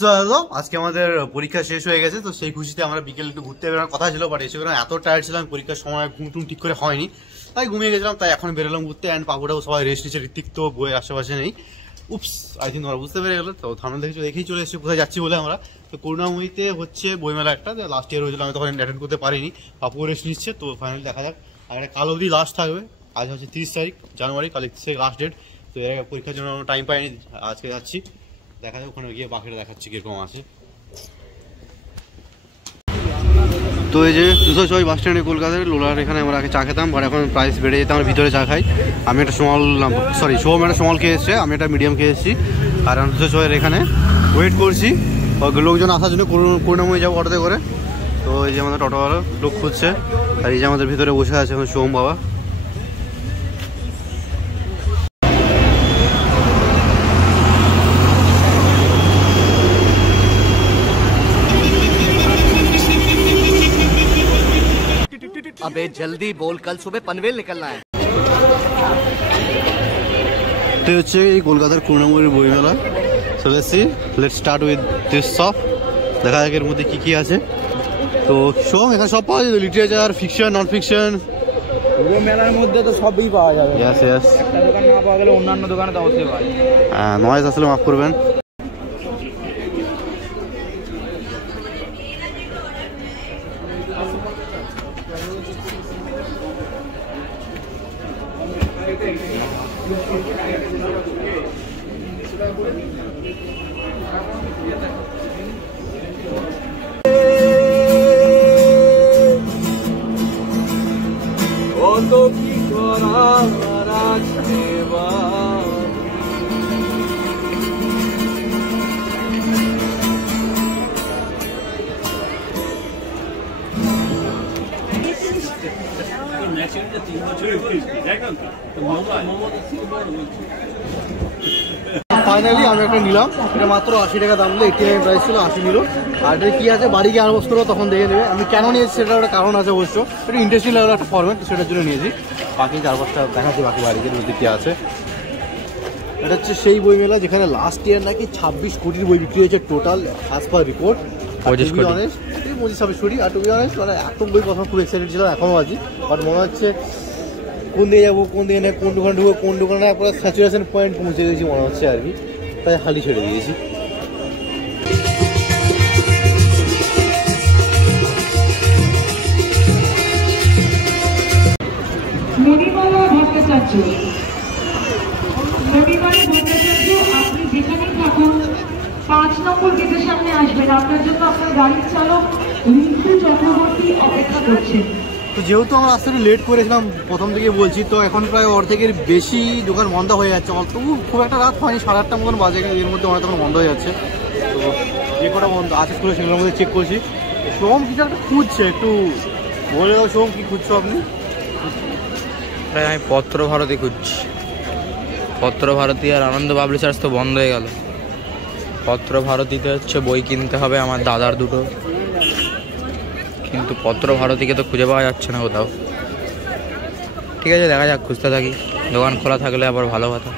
চলো আজকে আমাদের পরীক্ষা শেষ হয়ে গেছে, তো সেই খুশিতে আমরা বিকেল একটু ঘুরতে বেরোনোর কথা ছিল, বাট এসে এত টায়ার্ড ছিলাম, পরীক্ষার সময় ঘুম টুম ঠিক করে হয়নি, তাই ঘুমিয়ে গেছিলাম। তাই এখন বেরোলাম ঘুরতে, অ্যান্ড পাপুটাও সবাই রেস্ট নিচ্ছে, ঋত্বিক তো বইয়ের আশেপাশে নেই। উপস, আই থিঙ্ক তোমরা বুঝতে পেরে গেলো। তো থামনেল দেখেই চলে এসেছি কোথায় যাচ্ছি বলে। আমরা তো করুণাময়ীতে হচ্ছে বইমেলা একটা, লাস্ট ইয়ার হয়েছিল, আমি তখন অ্যাটেন্ড করতে পারিনি, পাপুও রেস্ট নিচ্ছে। তো ফাইনালি দেখা যাক, আর কাল অবধি লাস্ট থাকবে। আজ হচ্ছে 30 তারিখ জানুয়ারি, কাল লাস্ট ডেট। তো এর পরীক্ষার জন্য টাইম পাইনি, আজকে যাচ্ছি। দেখা যাক ওখানে গিয়ে বাকিটা দেখাচ্ছি কিরকম আছে। তো এই যে 206 বাস স্ট্যান্ডে কলকাতার লোলার, এখানে আমরা আগে চা খেতাম, বাট এখন প্রাইস বেড়ে যেতে আমরা ভিতরে চা খাই। আমি একটা স্মল, সোম একটা স্মল খেয়ে এসছে, আমি একটা মিডিয়াম খেয়ে এসেছি। আর 206 এখানে ওয়েট করছি লোকজন আসার জন্য, করুণাময়ী যাবো অটোতে করে। তো এই যে আমাদের টোটোওয়ালা লোক খুঁজছে, আর এই যে আমাদের ভিতরে বসে আছে এখন সোম বাবা। अबे जल्दी बोल, कल सुबह पनवेल निकलना है। তো হচ্ছে এই কলকাতার করুণাময়ীর বইমেলা। So let's start with this shop. দেখা যাক এর মধ্যে কি কি আছে। তো সব এখানে সব পাওয়া যায়, লিটারেচার, ফিকশন, নন ফিকশন। পুরো মেলার মধ্যে তো সবই পাওয়া যাবে। ইয়েস ইয়েস, একটা দোকান না পাওয়া গেলে অন্যান্য দোকানে তো অবশ্যই পাওয়া যায়। নয়েজ আসলে মাফ করবেন। কত কি করার আছে ফাইনালি আমি একটা নিলাম, এটা মাত্র 80 টাকা দাম, 89 প্রাইস ছিল, 80 নিল। আর এটা কি আছে বাড়ি গিয়ে আনবক্স করবো, তখন দেখে নেবে। আমি কেন নিয়েছি সেটা একটা কারণ আছে অবশ্য, একটু ইন্টারেস্টিং লাগলো একটা ফরম্যাট, সেটার জন্য নিয়েছি। বাকি 4-5টা দেখাচ্ছি বাকি বাড়িতে মধ্যে কি আছে। এটা হচ্ছে সেই বইমেলা যেখানে লাস্ট ইয়ার নাকি 26 কোটির বই বিক্রি হয়েছে টোটাল, অ্যাজ পার রিপোর্ট। 25 কোটি। আর টু বি অনেস্ট মানে এত বই প্রথম খুব এক্সাইটেড ছিলাম, এখনও আছি। বাট মনে হচ্ছে কোন দিকে যাবো, কোন দিকে নেই, কোন দোকানে ঢুকবো, কোন দোকানে পুরো স্যাচুরেশন পয়েন্ট পৌঁছে গেছি মনে হচ্ছে আর কি, তাই হালি ছেড়ে দিয়েছি। মণিমালা ভট্টাচার্য, মণিমালা ভট্টাচার্য, আপনি যেখানেই থাকুন 5 নম্বর গেটের সামনে আসবেন। আপনার জন্য আপনার গাড়ির চালক রিঙ্কু চক্রবর্তী অপেক্ষা করছেন। তো যেহেতু আমরা আস্তে একটু লেট করেছিলাম, প্রথম থেকে বলছি, তো এখন প্রায় অর্ধেকের বেশি দোকান বন্ধ হয়ে যাচ্ছে। তবু খুব একটা রাত হয়নি, 8:30 মতন বাজে, এর মধ্যে অনেক তখন বন্ধ হয়ে যাচ্ছে। তো যে কটা বন্ধ আছে খুলে সেগুলোর মধ্যে চেক করছি। সোম কিছু একটা খুঁজছে, একটু বলে দাও সোম, কি খুঁজছো আপনি? আমি পত্রভারতী খুঁজছি। পত্রভারতী আর আনন্দ পাবলিশার্স তো বন্ধ হয়ে গেল। পত্রভারতীতে হচ্ছে বই কিনতে হবে আমার দাদার দুটো, কিন্তু পত্রভারতীকে তো খুঁজে পাওয়া যাচ্ছে না কোথাও। ঠিক আছে, দেখা যাক, খুঁজতে থাকি। দোকান খোলা থাকলে আবার ভালো কথা।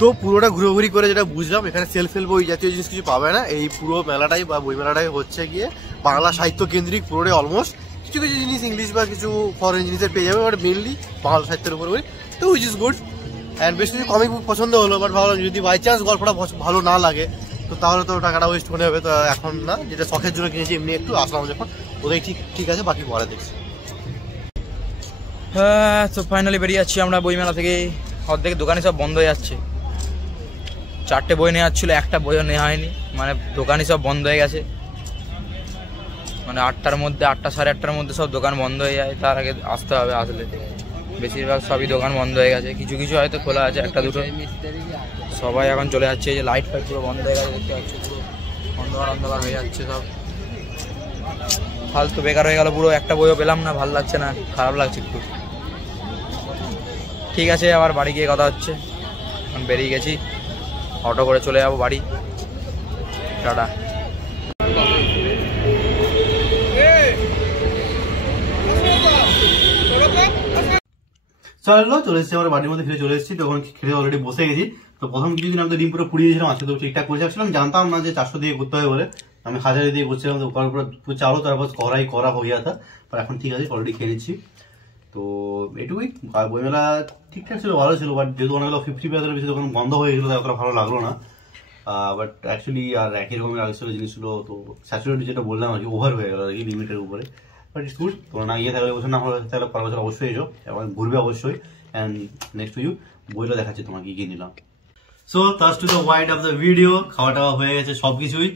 তো পুরোটা ঘুরোঘুরি করে যেটা বুঝলাম, এখানে সেলফ হেল্প বই জাতীয় জিনিস কিছু পাবে না। এই পুরো মেলাটাই বা বই মেলাটাই হচ্ছে গিয়ে বাংলা সাহিত্য কেন্দ্রিক, পুরোটাই অলমোস্ট। কিছু কিছু জিনিস ইংলিশ বা কিছু ফরেন জিনিসের পেয়ে যাবে, বাট মেনলি বাংলা সাহিত্যের উপর বই, তো উইচ ইজ গুড। অ্যান্ড বেশ কিছু কমিক বুক পছন্দ হলো, বাট ভাবলাম যদি বাই চান্স গল্পটা ভালো না লাগে তো তাহলে তো টাকাটা ওয়েস্ট মনে হবে। তো এখন না, যেটা শখের জন্য কিনেছি, এমনি একটু আসলাম যখন, ওটাই ঠিক আছে, বাকি পরে দেখছি। হ্যাঁ, তো ফাইনালি বেরিয়ে যাচ্ছি আমরা বইমেলা থেকে। অর্ধেক দোকানে সব বন্ধ হয়ে যাচ্ছে। 4টে বই নেওয়ার ছিল, একটা বইও নেওয়া হয়নি, মানে দোকানই সব বন্ধ হয়ে গেছে। মানে 8টার মধ্যে, 8টা সাড়ে 8টার মধ্যে সব দোকান বন্ধ হয়ে যায়, তার আগে আসতে হবে। আসলে বেশিরভাগ সবই দোকান বন্ধ হয়ে গেছে, কিছু কিছু হয়তো খোলা আছে, একটা দুটো। সবাই এখন চলে যাচ্ছে, এই যে লাইট ফাইট পুরো বন্ধ হয়ে গেছে, দেখতে পাচ্ছি পুরো অন্ধকার হয়ে যাচ্ছে সব। ফালতু বেকার হয়ে গেল পুরো, একটা বইও পেলাম না, ভালো লাগছে না, খারাপ লাগছে একটু। ঠিক আছে, আবার বাড়ি গিয়ে কথা হচ্ছে। এখন বেরিয়ে গেছি, অটো করে চলে যাবো বাড়ি। টাটা। চলো চলে এসেছি, আমার বাড়ির মধ্যে ফিরে চলে এসেছি। তখন খেতে অলরেডি বসে গেছি। তো তো প্রথম কিছুদিন আমি তো ডিম পুরো পুড়িয়ে দিয়েছিলাম, আজকে তো ঠিকঠাক করে যাচ্ছিলাম, জানতাম না যে 400 দিয়ে করতে হয় বলে, আমি 1000 দিয়ে করছিলাম। তো করার পর চালও তারপর করা হয়ে যেত, আর এখন ঠিক আছে, অলরেডি খেয়ে নিচ্ছি। তো এটুকুই। আর বইমেলা ঠিকঠাক ছিল, ভালো ছিল, বাট যেহেতু অনেকগুলো 50% বেশি দোকান বন্ধ হয়ে গেছিলো, অতটা ভালো লাগলো না। বাট অ্যাকচুয়ালি আর একই রকমের আগেছিল জিনিসগুলো, তো স্যাচুরেটি যেটা বললাম আর কি, ওভার হয়ে গেল আর কি লিমিটের উপরে। But it's good. তোমরা না গিয়ে থাকলে বছর, না হলে তাহলে পরের বছর অবশ্যই এসো এবং ঘুরবে অবশ্যই। অ্যান্ড নেক্সট টু ইউ বইটা দেখাচ্ছি তোমাকে কি নিলাম। সো তাস to the wide of the video, খাওয়া টাওয়া হয়ে গেছে সবকিছুই,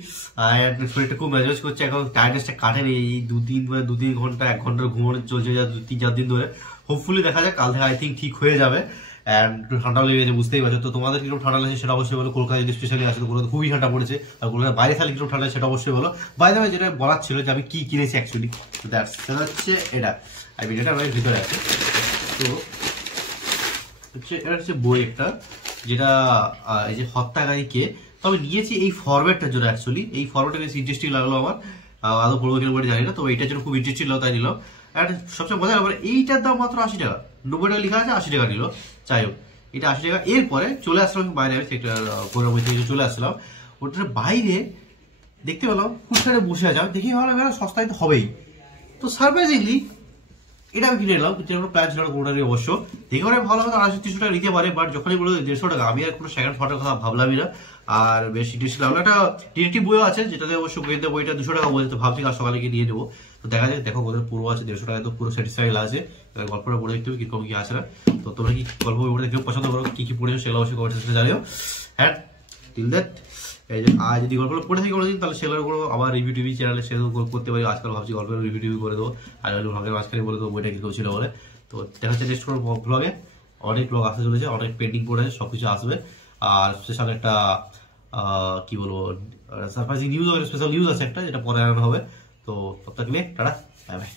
শরীরটা খুব ম্যানেজ করছে এখন, টায়ার্ডনেসটা কাটেনি। এই 2-3 ঘন্টা 1 ঘন্টার ঘুমানো চলছে যা 2-3-4 দিন ধরে। হোপফুলি দেখা যাক, কাল থেকে আই থিঙ্ক ঠিক হয়ে যাবে। অ্যান্ড একটু ঠান্ডা লেগে গেছে, বুঝতেই পারছো। তো তোমাদের কিরকম ঠান্ডা লাগছে সেটা অবশ্যই বলো। কলকাতা যদি স্পেশালি আছে তো কলকাতা খুবই ঠান্ডা পড়েছে, আর কলকাতার বাইরে থাকলে কিরকম ঠান্ডা সেটা অবশ্যই বলো। বাইরে যেটা বলার ছিল যে আমি কি কিনেছি অ্যাকচুয়ালি, তো দ্যাটস সেটা হচ্ছে এটা। আর ভিডিওটা আমার ভিতরে আছে। তো এটা হচ্ছে বই একটা, যেটা এই যে হত্যাকারীকে, তবে নিয়েছি এই ফরম্যাটটার জন্য। অ্যাকচুয়ালি এই ফরম্যাটটা বেশ ইন্টারেস্টিং লাগলো আমার, আদৌ পড়বো কিনা বলে জানি না, তবে এইটার জন্য খুব ইন্টারেস্টিং লাগলো, তাই নিলাম। আর সবচেয়ে মজা ব্যাপার, এইটার দাম মাত্র 80 টাকা, 90 টাকা লেখা আছে, 80 টাকা নিল। যাই হোক, এটা 80 টাকা। এরপরে চলে আসলাম বাইরে, আমি একটা পনেরো বই থেকে চলে আসলাম, ওটার বাইরে দেখতে পেলাম ফুটপাতে বসে আছে। আমি দেখি ভালো সস্তায় তো হবেই, তো সারপ্রাইজিংলি এটা আমি কিনে এলাম। কিন্তু কোনো প্ল্যান ছিল না কোনোটারই অবশ্য। দেখে পরে ভালো হতো 250-300 টাকা নিতে পারে, বাট যখনই বললো 150 টাকা, আমি আর কোনো সেকেন্ড থটের কথা ভাবলামই না। আর বেশ ইন্টারেস্টিং লাগলো। একটা ডিটেকটিভ বইও আছে, যেটাতে অবশ্য গোয়েন্দা বইটা 200 টাকা বলছে, তো ভাবছি কাল সকালে গিয়ে নিয়ে নেবো। তো দেখা যায়, দেখো ওদের পুরো আছে 150 টাকা, তো পুরো স্যাটিসফাই আছে। গল্পটা পড়ে দেখতে হবে কিরকম কি আছে না। তো তোমরা কি গল্প বই পড়তে কেউ পছন্দ করো, কি কি পড়েছো সেগুলো অবশ্যই কমেন্ট সেকশনে জানিও। হ্যাঁ, টিল দ্যাট, এই যে আর যদি গল্পগুলো পড়ে থাকি কোনোদিন, তাহলে সেগুলোর উপর আবার রিভিউ টিভি চ্যানেলে সেগুলো করতে পারি। আজকাল ভাবছি গল্পের রিভিউ টিভি করে দেবো, আর ভাগের মাঝখানে বলে দেবো বইটা কিরকম ছিল বলে। তো দেখা যাচ্ছে নেক্সট কোনো ব্লগে, অনেক ব্লগ আসতে চলেছে, অনেক পেন্ডিং পড়ে আছে, সবকিছু আসবে। আর স্পেশাল একটা কি বলবো, সারপ্রাইজিং নিউজ, স্পেশাল নিউজ আছে একটা, যেটা পরে আনানো হবে। তো ততক্ষণে টাটা, বাই বাই।